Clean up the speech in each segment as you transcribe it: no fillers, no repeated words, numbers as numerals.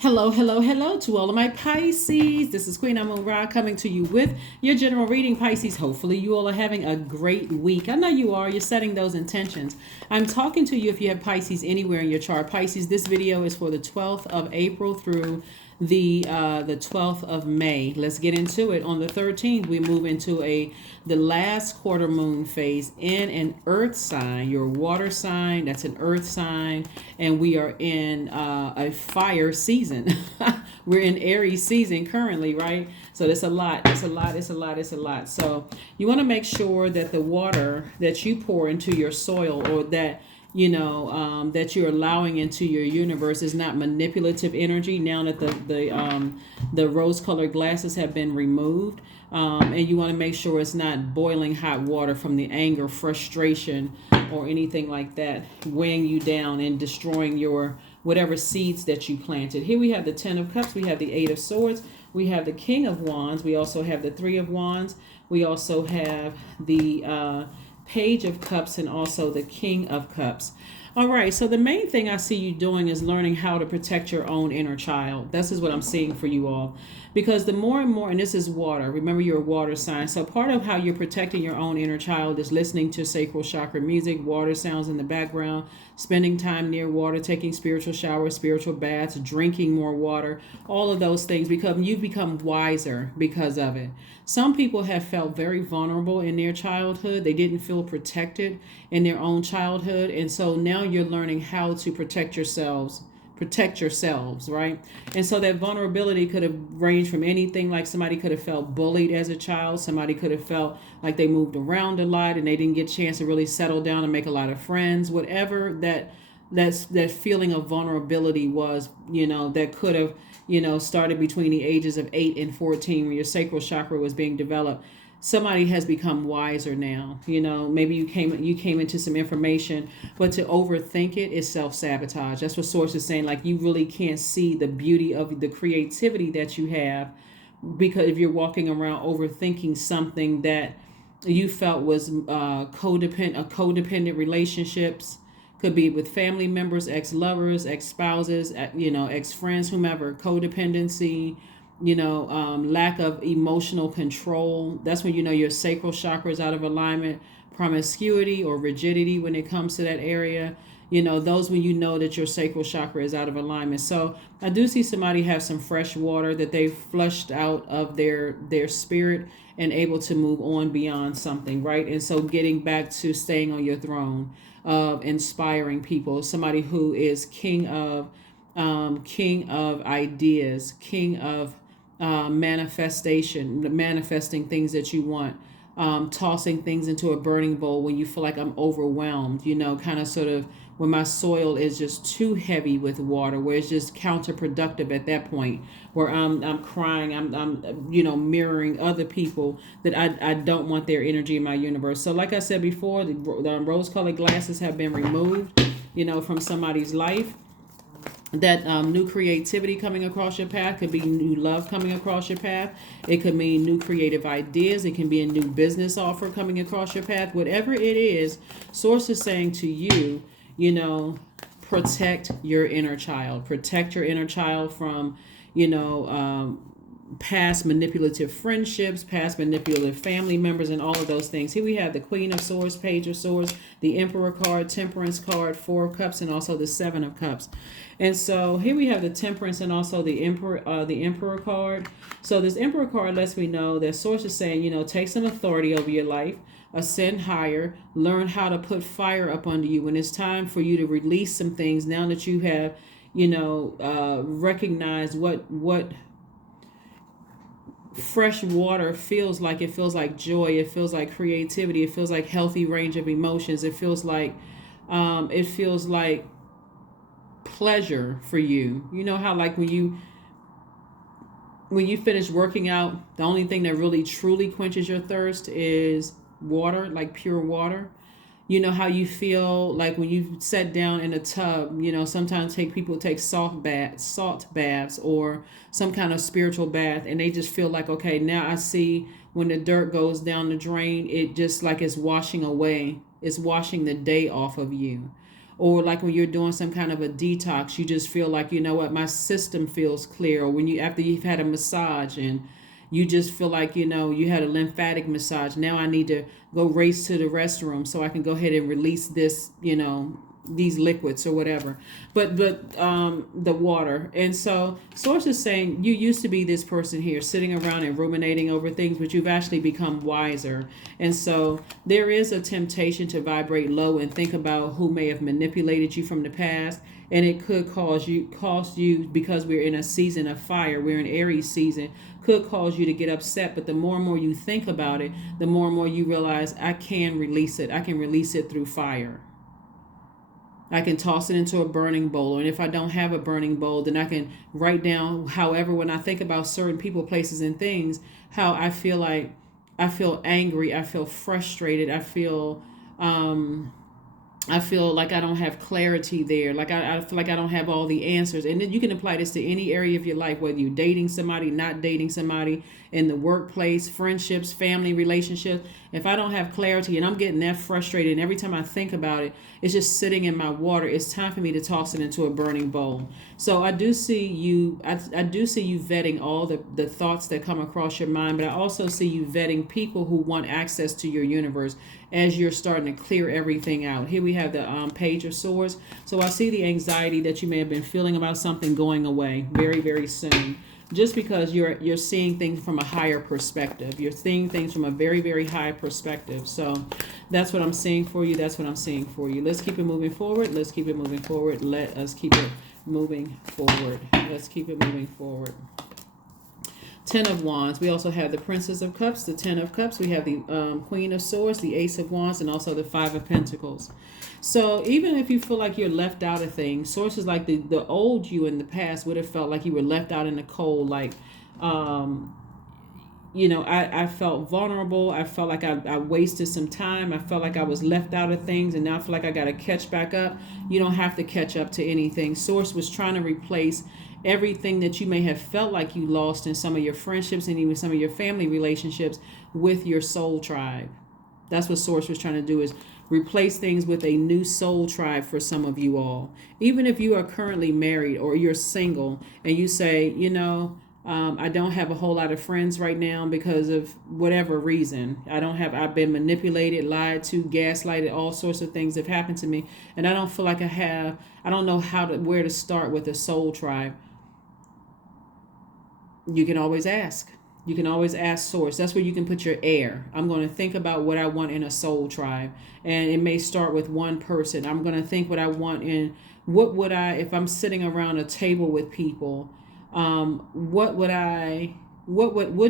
Hello, hello, hello to all of my Pisces. This is Queen Amun Ra coming to you with your general reading, Pisces. Hopefully, you all are having a great week. I know you are. You're setting those intentions. I'm talking to you if you have Pisces anywhere in your chart. Pisces, this video is for the 12th of April through the 12th of May. Let's get into it. On the 13th, we move into the last quarter moon phase in an earth sign, your water sign. That's an earth sign, and we are in a fire season. We're in Aries season currently, right? So it's a lot. It's a lot. It's a lot. It's a lot. So you want to make sure that the water that you pour into your soil, or that that you're allowing into your universe, is not manipulative energy. Now that the rose-colored glasses have been removed, and you want to make sure it's not boiling hot water from the anger, frustration, or anything like that, weighing you down and destroying your whatever seeds that you planted. Here we have the 10 of Cups. We have the 8 of Swords. We have the King of Wands. We also have the 3 of Wands. We also have the Page of Cups and also the King of Cups. All right, so the main thing I see you doing is learning how to protect your own inner child. This is what I'm seeing for you all. Because the more and more, and this is water, remember you're a water sign. So part of how you're protecting your own inner child is listening to sacral chakra music, water sounds in the background, spending time near water, taking spiritual showers, spiritual baths, drinking more water, all of those things, because you've become wiser because of it. Some people have felt very vulnerable in their childhood. They didn't feel protected in their own childhood. And so now you're learning how to protect yourselves, right? And so that vulnerability could have ranged from anything, like somebody could have felt bullied as a child. Somebody could have felt like they moved around a lot and they didn't get a chance to really settle down and make a lot of friends. Whatever that feeling of vulnerability was, that could have, started between the ages of 8 and 14 when your sacral chakra was being developed. Somebody has become wiser now. Maybe you came into some information, but to overthink it is self-sabotage. That's what Source is saying. Like, you really can't see the beauty of the creativity that you have, because if you're walking around overthinking something that you felt was codependent relationships. Could be with family members, ex-lovers, ex-spouses, ex-friends, whomever. Codependency, lack of emotional control. That's when your sacral chakra is out of alignment. Promiscuity or rigidity when it comes to that area. Those when that your sacral chakra is out of alignment. So I do see somebody have some fresh water that they've flushed out of their spirit and able to move on beyond something, right? And so getting back to staying on your throne of inspiring people. Somebody who is king of ideas, king of manifesting things that you want. Tossing things into a burning bowl when you feel like I'm overwhelmed, kind of sort of when my soil is just too heavy with water, where it's just counterproductive at that point, where I'm crying, I'm mirroring other people that I don't want their energy in my universe. So like I said before, the rose-colored glasses have been removed, from somebody's life. That new creativity coming across your path could be new love coming across your path. It could mean new creative ideas. It can be a new business offer coming across your path. Whatever it is, Source is saying to you, protect your inner child. Protect your inner child from, past manipulative friendships, past manipulative family members, and all of those things. Here we have the Queen of Swords, Page of Swords, the Emperor card, Temperance card, 4 of Cups, and also the 7 of Cups. And so here we have the Temperance and also the Emperor card. So this Emperor card lets me know that Source is saying, take some authority over your life, ascend higher, learn how to put fire up under you when it's time for you to release some things. Now that you have, recognized what fresh water feels like. It feels like joy. It feels like creativity. It feels like healthy range of emotions. It feels like pleasure for you. You know how, like, when you finish working out, the only thing that really truly quenches your thirst is water, like pure water. You know how you feel like when you sit down in a tub, sometimes people take salt baths or some kind of spiritual bath, and they just feel like, okay, now I see when the dirt goes down the drain, it just like it's washing away. It's washing the day off of you. or like when you're doing some kind of a detox, you just feel like, you know what, my system feels clear. Or when you, after you've had a massage and you just feel like, you know, you had a lymphatic massage, now I need to go race to the restroom so I can go ahead and release this, you know, these liquids or whatever, but the water. And so source is saying you used to be this person here sitting around and ruminating over things, but you've actually become wiser. And so there is a temptation to vibrate low and think about who may have manipulated you from the past, and it could cost you, because we're in a season of fire, we're in Aries season, could cause you to get upset. But the more and more you think about it, the more and more you realize, I can release it. I can release it through fire. I can toss it into a burning bowl. And if I don't have a burning bowl, then I can write down, however, when I think about certain people, places, and things, how I feel like I feel angry, I feel frustrated, I feel like I don't have clarity there. Like I feel like I don't have all the answers. And then you can apply this to any area of your life, whether you're dating somebody, not dating somebody, in the workplace, friendships, family relationships. If I don't have clarity and I'm getting that frustrated, and every time I think about it, it's just sitting in my water, it's time for me to toss it into a burning bowl. So I do see you, I do see you vetting all the thoughts that come across your mind, but I also see you vetting people who want access to your universe as you're starting to clear everything out. Here we have the Page of Swords. So I see the anxiety that you may have been feeling about something going away very, very soon. Just because you're seeing things from a higher perspective. You're seeing things from a very, very high perspective. So that's what I'm seeing for you. That's what I'm seeing for you. Let's keep it moving forward. Let's keep it moving forward. Let us keep it moving forward. Let's keep it moving forward. Ten of Wands. We also have the Princess of Cups, the Ten of Cups. We have the Queen of Swords, the Ace of Wands, and also the Five of Pentacles. So even if you feel like you're left out of things, sources like the old you in the past would have felt like you were left out in the cold. Like, you know, I felt vulnerable. I felt like I wasted some time. I felt like I was left out of things, and now I feel like I got to catch back up. You don't have to catch up to anything. Source was trying to replace everything that you may have felt like you lost in some of your friendships and even some of your family relationships with your soul tribe. That's what Source was trying to do, is replace things with a new soul tribe for some of you all. Even if you are currently married or you're single and you say, you know, I don't have a whole lot of friends right now because of whatever reason. I've been manipulated, lied to, gaslighted, all sorts of things have happened to me. And I don't feel like I don't know where to start with a soul tribe. You can always ask. You can always ask Source. That's where you can put your air. I'm going to think about what I want in a soul tribe. And it may start with one person. I'm going to think what I want in, if I'm sitting around a table with people, what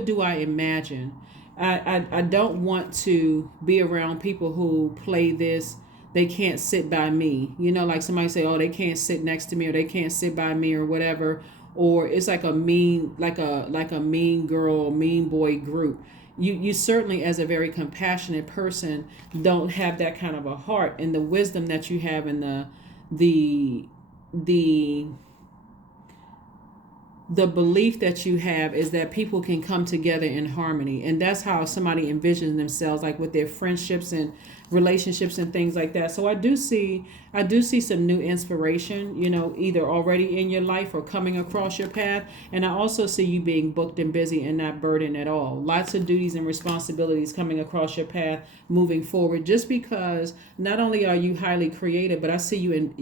do I imagine? I don't want to be around people who play this, they can't sit by me. You know, like somebody say, oh, they can't sit next to me, or they can't sit by me, or whatever. Or it's like a mean girl, mean boy group. You certainly, as a very compassionate person, don't have that kind of a heart. And the wisdom that you have, and the belief that you have, is that people can come together in harmony. And that's how somebody envisions themselves, like with their friendships and relationships and things like that. So I do see some new inspiration, you know, either already in your life or coming across your path. And I also see you being booked and busy and not burdened at all. Lots of duties and responsibilities coming across your path moving forward, just because not only are you highly creative, but I see you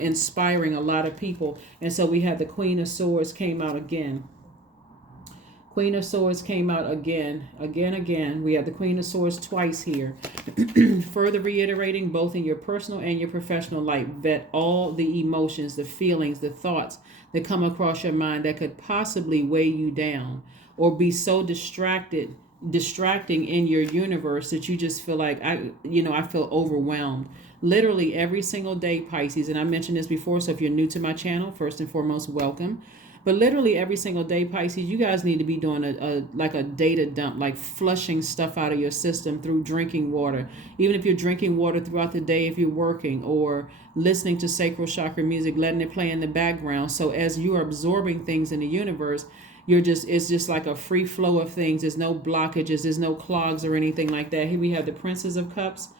inspiring a lot of people. And so we have the Queen of Swords came out again. Queen of Swords came out again. We have the Queen of Swords twice here. Further reiterating, both in your personal and your professional life, vet all the emotions, the feelings, the thoughts that come across your mind that could possibly weigh you down or be so distracting in your universe that you just feel like, I feel overwhelmed. Literally every single day, Pisces, and I mentioned this before, so if you're new to my channel, first and foremost, welcome. But literally every single day, Pisces, you guys need to be doing a data dump, like flushing stuff out of your system through drinking water. Even if you're drinking water throughout the day, if you're working, or listening to sacral chakra music, letting it play in the background. So as you are absorbing things in the universe, it's just like a free flow of things. There's no blockages, there's no clogs or anything like that. Here we have the Princess of Cups.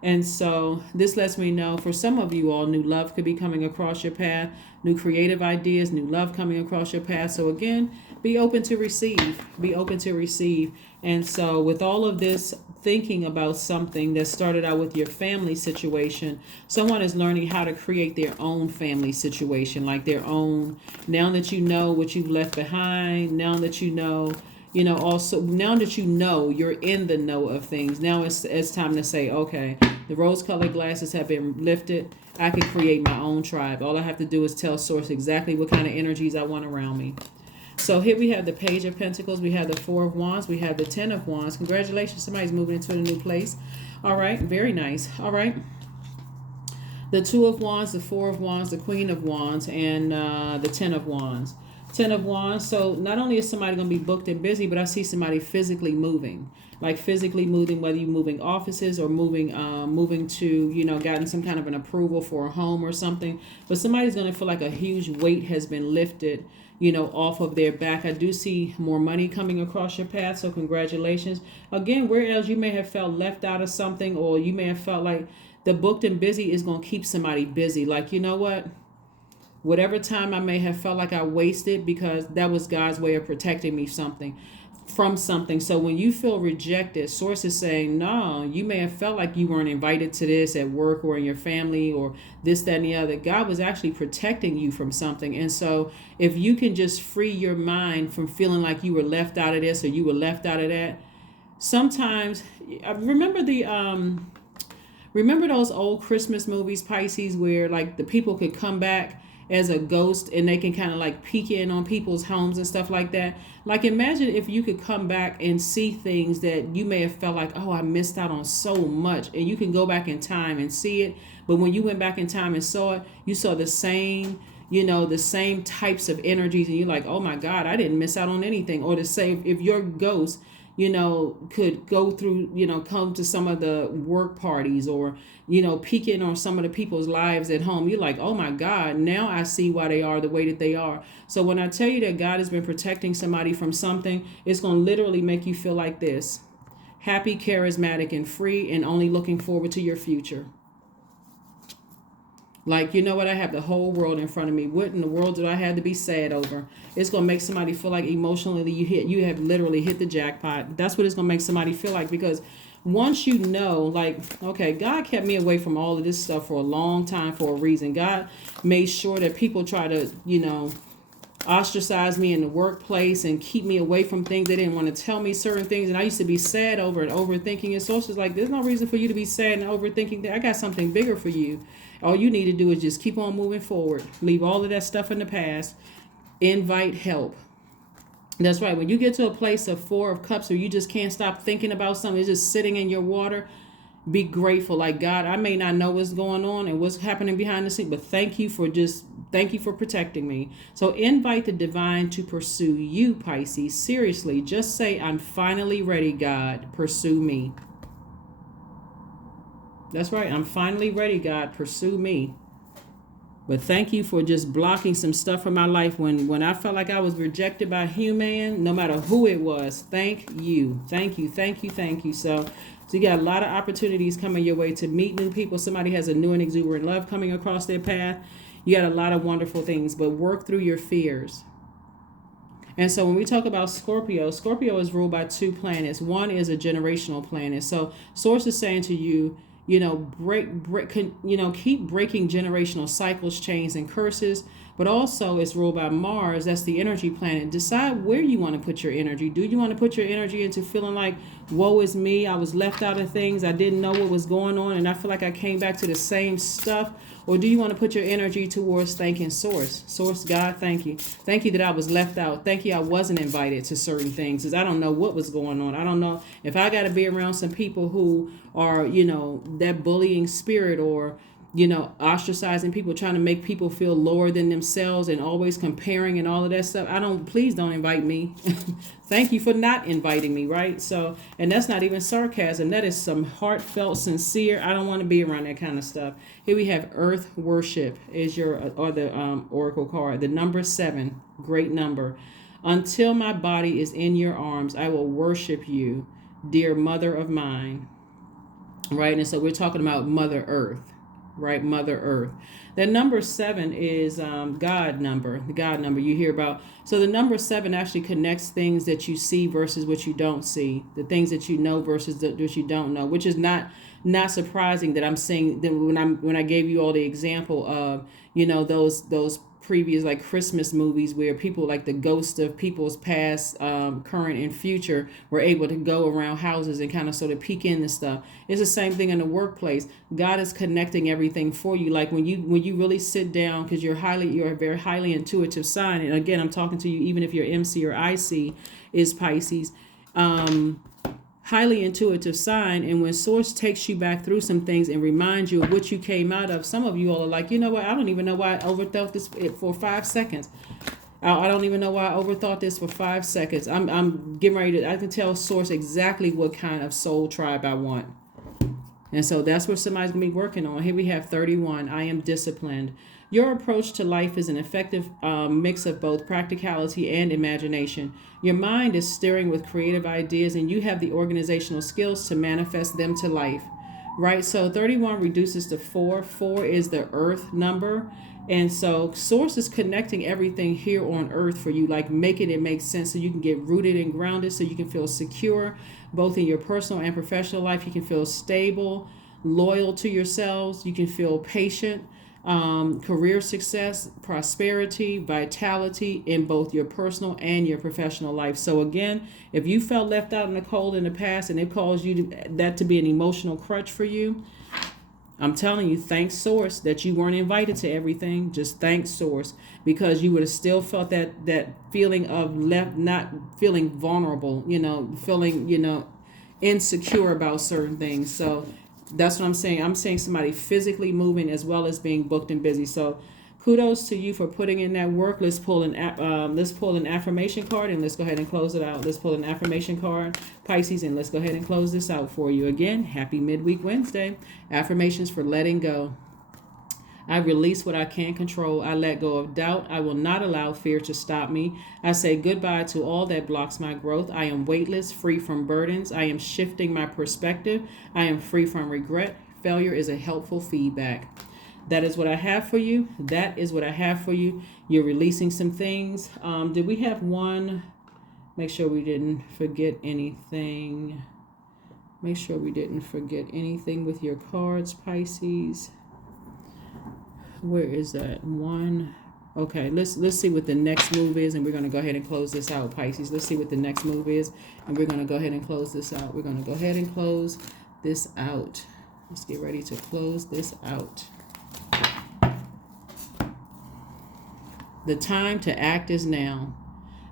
And so this lets me know for some of you all, new love could be coming across your path, new creative ideas, new love coming across your path. So again, be open to receive, be open to receive. And so with all of this thinking about something that started out with your family situation, someone is learning how to create their own family situation, like their own, now that you know what you've left behind, now that also now that you're in the know of things, now it's time to say, okay, the rose colored glasses have been lifted. I can create my own tribe. All I have to do is tell source exactly what kind of energies I want around me. So here we have the Page of Pentacles, we have the Four of Wands, we have the Ten of Wands. Congratulations, somebody's moving into a new place. All right, very nice. All right, the Two of Wands, the Four of Wands, the Queen of Wands, and the Ten of Wands. Ten of Wands. So not only is somebody going to be booked and busy, but I see somebody physically moving, like physically moving, whether you're moving offices or moving to, gotten some kind of an approval for a home or something. But somebody's going to feel like a huge weight has been lifted, off of their back. I do see more money coming across your path. So congratulations. Again, whereas you may have felt left out of something, or you may have felt like the booked and busy is going to keep somebody busy. Like, you know what? Whatever time I may have felt like I wasted, because that was God's way of protecting me from something. So when you feel rejected, source is saying, no, you may have felt like you weren't invited to this at work or in your family or this, that, and the other. God was actually protecting you from something. And so if you can just free your mind from feeling like you were left out of this or you were left out of that. Sometimes, remember those old Christmas movies, Pisces, where like the people could come back as a ghost and they can kind of like peek in on people's homes and stuff like that. Like, imagine if you could come back and see things that you may have felt like, oh, I missed out on so much, and you can go back in time and see it. But when you went back in time and saw it, you saw the same types of energies, and you're like, oh my God, I didn't miss out on anything. Or to say, if your ghost could go through, come to some of the work parties, or, peek in on some of the people's lives at home. You're like, oh my God, now I see why they are the way that they are. So when I tell you that God has been protecting somebody from something, it's going to literally make you feel like this: happy, charismatic, and free, and only looking forward to your future. Like, you know what? I have the whole world in front of me. What in the world do I have to be sad over? It's going to make somebody feel like emotionally you have literally hit the jackpot. That's what it's going to make somebody feel like, because once you know, like, okay, God kept me away from all of this stuff for a long time for a reason. God made sure that people try to, ostracize me in the workplace and keep me away from things. They didn't want to tell me certain things. And I used to be sad over it, overthinking it. So it's just like, there's no reason for you to be sad and overthinking that. I got something bigger for you. All you need to do is just keep on moving forward. Leave all of that stuff in the past. Invite help. That's right. When you get to a place of Four of Cups where you just can't stop thinking about something, it's just sitting in your water, be grateful. Like, God, I may not know what's going on and what's happening behind the scene, but thank you for protecting me. So invite the divine to pursue you, Pisces. Seriously, just say, I'm finally ready, God. Pursue me. That's right. I'm finally ready, God. Pursue me. But thank you for just blocking some stuff from my life when I felt like I was rejected by human, no matter who it was. Thank you. Thank you. Thank you. Thank you. So you got a lot of opportunities coming your way to meet new people. Somebody has a new and exuberant love coming across their path. You got a lot of wonderful things, but work through your fears. And so when we talk about Scorpio is ruled by two planets. One is a generational planet. So Source is saying to you, keep breaking generational cycles, chains, and curses. But also it's ruled by Mars. That's the energy planet. Decide where you want to put your energy. Do you want to put your energy into feeling like, woe is me, I was left out of things, I didn't know what was going on, and I feel like I came back to the same stuff? Or do you want to put your energy towards thanking Source? Source, God, thank you. Thank you that I was left out. Thank you I wasn't invited to certain things, because I don't know what was going on. I don't know if I got to be around some people who are, that bullying spirit, or, ostracizing people, trying to make people feel lower than themselves and always comparing and all of that stuff. Please don't invite me. Thank you for not inviting me, right? So, and that's not even sarcasm. That is some heartfelt, sincere, I don't want to be around that kind of stuff. Here we have Earth Worship is the Oracle card. The number 7, great number. Until my body is in your arms, I will worship you, dear mother of mine. right? And so we're talking about Mother Earth, right? Mother Earth. The number 7 is God number, the God number you hear about. So the number 7 actually connects things that you see versus what you don't see, the things that you know versus what you don't know, which is not surprising that I'm saying that when I gave you all the example of, those previous like Christmas movies where people like the ghost of people's past, current, and future were able to go around houses and kind of sort of peek into stuff. It's the same thing in the workplace. God is connecting everything for you. Like when you really sit down, because you're a very highly intuitive sign. And again, I'm talking to you even if your MC or IC is Pisces. Highly intuitive sign, and when source takes you back through some things and reminds you of what you came out of, some of you all are like, you know what, I don't even know why I overthought this for 5 seconds. I don't even know why I overthought this for 5 seconds. I'm getting ready to, I can tell source exactly what kind of soul tribe I want. And so that's what somebody's going to be working on. Here we have 31. I am disciplined. Your approach to life is an effective mix of both practicality and imagination. Your mind is stirring with creative ideas, and you have the organizational skills to manifest them to life. Right? So 31 reduces to 4. 4 is the earth number. And so source is connecting everything here on earth for you, like making it make sense so you can get rooted and grounded, so you can feel secure both in your personal and professional life. You can feel stable, loyal to yourselves. You can feel patient, career success, prosperity, vitality in both your personal and your professional life. So again, if you felt left out in the cold in the past and it caused that to be an emotional crutch for you, I'm telling you, thank source that you weren't invited to everything. Just thank source, because you would have still felt that feeling of not feeling vulnerable, feeling, insecure about certain things. So that's what I'm saying. I'm saying somebody physically moving as well as being booked and busy. So kudos to you for putting in that work. Let's pull an affirmation card, and let's go ahead and close it out. Let's pull an affirmation card, Pisces, and let's go ahead and close this out for you. Again, happy midweek Wednesday. Affirmations for letting go. I release what I can't control. I let go of doubt. I will not allow fear to stop me. I say goodbye to all that blocks my growth. I am weightless, free from burdens. I am shifting my perspective. I am free from regret. Failure is a helpful feedback. That is what I have for you. That is what I have for you. You're releasing some things. Did we have one? Make sure we didn't forget anything. Make sure we didn't forget anything with your cards, Pisces. Where is that one? Okay, let's see what the next move is, and we're going to go ahead and close this out, Pisces. Let's see what the next move is, and we're going to go ahead and close this out. We're going to go ahead and close this out. Let's get ready to close this out. The time to act is now.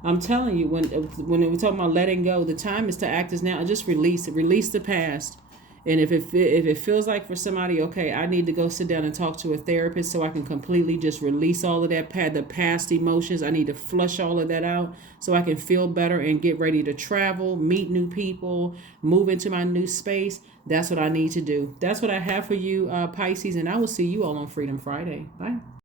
I'm telling you, when we're talking about letting go, the time is to act is now. Just release it. Release the past. And if it feels like for somebody, okay, I need to go sit down and talk to a therapist so I can completely just release all of that, the past emotions. I need to flush all of that out so I can feel better and get ready to travel, meet new people, move into my new space. That's what I need to do. That's what I have for you, Pisces, and I will see you all on Freedom Friday. Bye.